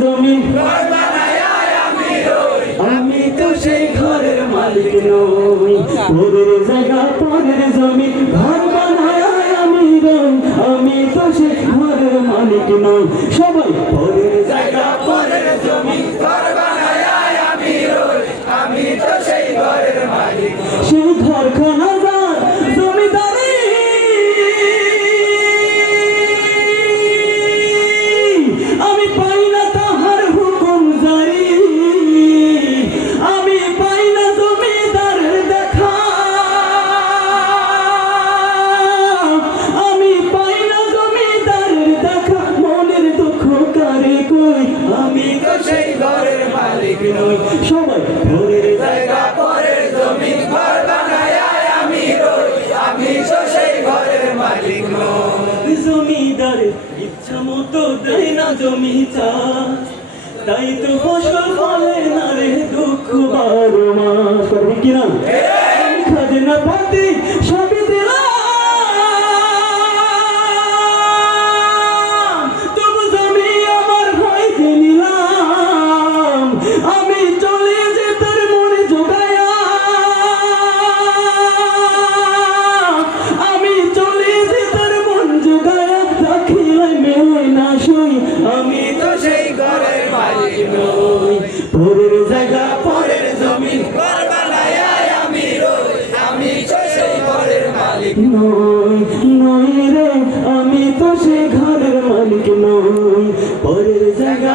জমিন আমি তো সেই ঘরের মালিক নই পরের জায়গা পরের জমিন ঘর বানায় আমি রই আমি তো সেই ঘরের মালিক নই সবাই পরের জায়গা পরের জমিন ঘর বানায় আমি রই আমি তো সেই ঘরের মালিক সেই ঘরখানা যার জমিদারি আমি পাই না তাহার হুকুম জারি আমি পাই না জমিদারের দেখা আমি পাই না জমিদারের দেখা মনের দুঃখ কারে কই আমি তো সেই ঘরের মালিক নই সবাই ঘরের জায়গা পরের জমি ঘর বানায় আমি রই আমি তো সেই ঘরের মালিক নই জমিদারের ইচ্ছা মতো দেয় না জমি চাষ তাই তো ফসল ফলে না রে দুঃখ বারো মাস করবি কিনা খাজনা পাতি সবই দিলাম তবু জমি আমার ভাইকে নিলাম আমি চলে যে তোর মনে জোগায়া আমি চলে যে তোর মন জোগায়া রাখিলাই মেলে না সই আমি তো সেই ঘরের মালিক নই পরের জায়গা পরের জমিন ঘর বানায় আমি রই আমি তো সেই ঘরের মালিক নই নই রে আমি তো সেই ঘরের মালিক নই পরের জায়গা